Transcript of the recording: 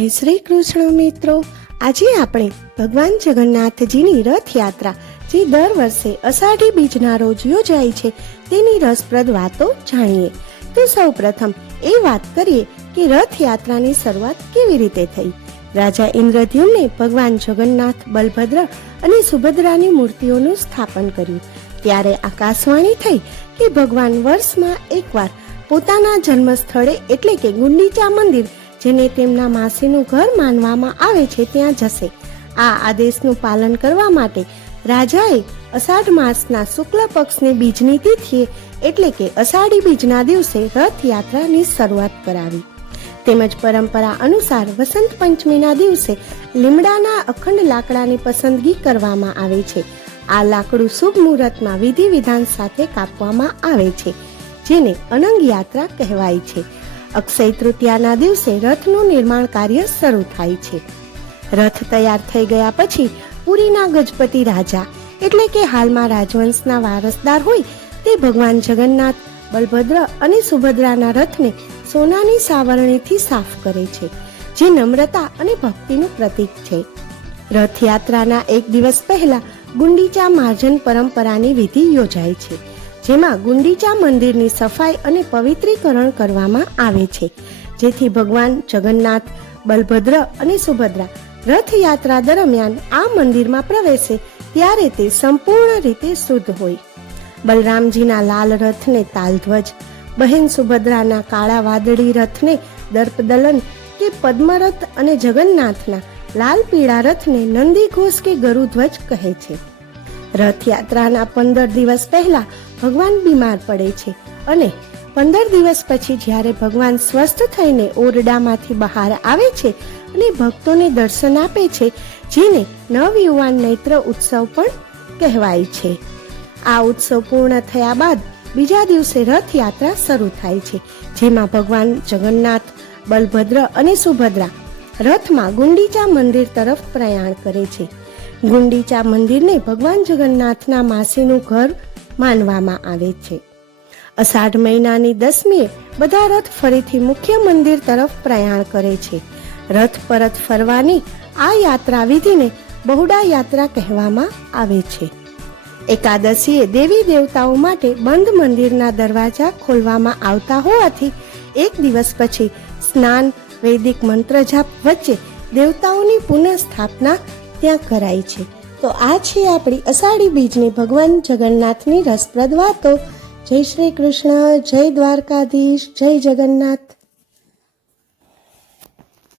જય શ્રી કૃષ્ણ મિત્રો, આજે આપણે ભગવાન જગન્નાથજીની રથયાત્રા જે દર વર્ષે અષાઢી બીજના રોજ યોજાય છે તેની રસપ્રદ વાતો જાણીએ. તો સૌ પ્રથમ એ વાત કરીએ કે રથયાત્રાની શરૂઆત કેવી રીતે થઈ. રાજા ઇન્દ્રદ્યુમ્ને ભગવાન જગન્નાથ, બલભદ્ર અને સુભદ્રાની મૂર્તિઓનું સ્થાપન કર્યું. ત્યારે આકાશવાણી થઈ કે ભગવાન વર્ષમાં એકવાર પોતાના જન્મ સ્થળે એટલે કે ગુંડીચા મંદિર, જેને તેમના માસીનું ઘર માનવામાં આવે છે, ત્યાં જશે. આ આદેશનું પાલન કરવા માટે રાજાએ અષાઢ માસના શુક્લ પક્ષની બીજની તિથિએ એટલે કે અષાઢી બીજના દિવસે રથયાત્રાની શરૂઆત કરાવી. તેમજ પરંપરા અનુસાર વસંત પંચમીના દિવસે લીમડાના અખંડ લાકડાની પસંદગી કરવામાં આવે છે. આ લાકડું શુભ મુહૂર્તમાં વિધિ વિધાન સાથે કાપવામાં આવે છે, જેને અનંગ યાત્રા કહેવાય છે. અક્ષય તૃતીયાના દિવસે રથનું નિર્માણ કાર્ય શરૂ થાય છે. રથ તૈયાર થઈ ગયા પછી પુરીના ગજપતિ રાજા એટલે કે હાલમાં રાજવંશના વારસદાર હોય તે ભગવાન જગન્નાથ, બલભદ્ર અને સુભદ્રાના રથને સોનાની સાવરણીથી સાફ કરે છે, જે નમ્રતા અને ભક્તિનું પ્રતીક છે. રથયાત્રાના એક દિવસ પહેલા ગુંડીચા માર્જન પરંપરાની વિધિ યોજાય છે, જેમાં ગુંડીચા મંદિરની સફાઈ અને પવિત્રીકરણ કરવામાં આવે છે, જેથી ભગવાન જગન્નાથ, બલભદ્ર અને સુભદ્રા રથયાત્રા દરમિયાન આ મંદિરમાં પ્રવેશે ત્યારે તે સંપૂર્ણ રીતે શુદ્ધ હોય. બલરામજીના લાલ રથને તાલધ્વજ, બહેન સુભદ્રાના કાળા વાદળી રથને દર્પદલન કે પદ્મરથ અને જગન્નાથના લાલ પીળા રથને નંદીઘોષ કે ગરુધ્વજ કહે છે. રથયાત્રાના 15 દિવસ પહેલા ભગવાન બીમાર પડે છે અને 15 દિવસ પછી જ્યારે ભગવાન સ્વસ્થ થઈને ઓરડામાંથી બહાર આવે છે અને ભક્તોને દર્શન આપે છે, જેને નવયુવાન નેત્ર ઉત્સવ પણ કહેવાય છે. આ ઉત્સવ પૂર્ણ થયા બાદ બીજા દિવસે રથયાત્રા શરૂ થાય છે, જેમાં ભગવાન જગન્નાથ, બલભદ્ર અને સુભદ્રા રથમાં ગુંડીચા મંદિર તરફ પ્રયાણ કરે છે. ગુંડીચા મંદિરને ભગવાન જગન્નાથના માસીનું ઘર માનવામાં આવે છે. અષાઢ મહિનાની 10મીએ બધા રથ ફરીથી મુખ્ય મંદિર તરફ પ્રયાણ કરે છે. રથ પરત ફરવાની આ યાત્રા વિધિને બહુડા યાત્રા કહેવામાં આવે છે. એકાદશીએ દેવી દેવતાઓ માટે બંધ મંદિરના દરવાજા ખોલવામાં આવતા હોવાથી એક દિવસ પછી સ્નાન, વૈદિક મંત્ર જાપ વચ્ચે દેવતાઓની પુનઃ સ્થાપના ત્યાં કરાય છે. તો આ છે આપણી અષાઢી બીજની ભગવાન જગન્નાથની રસપ્રદ વાતો. જય શ્રી કૃષ્ણ, જય દ્વારકાધીશ, જય જગન્નાથ.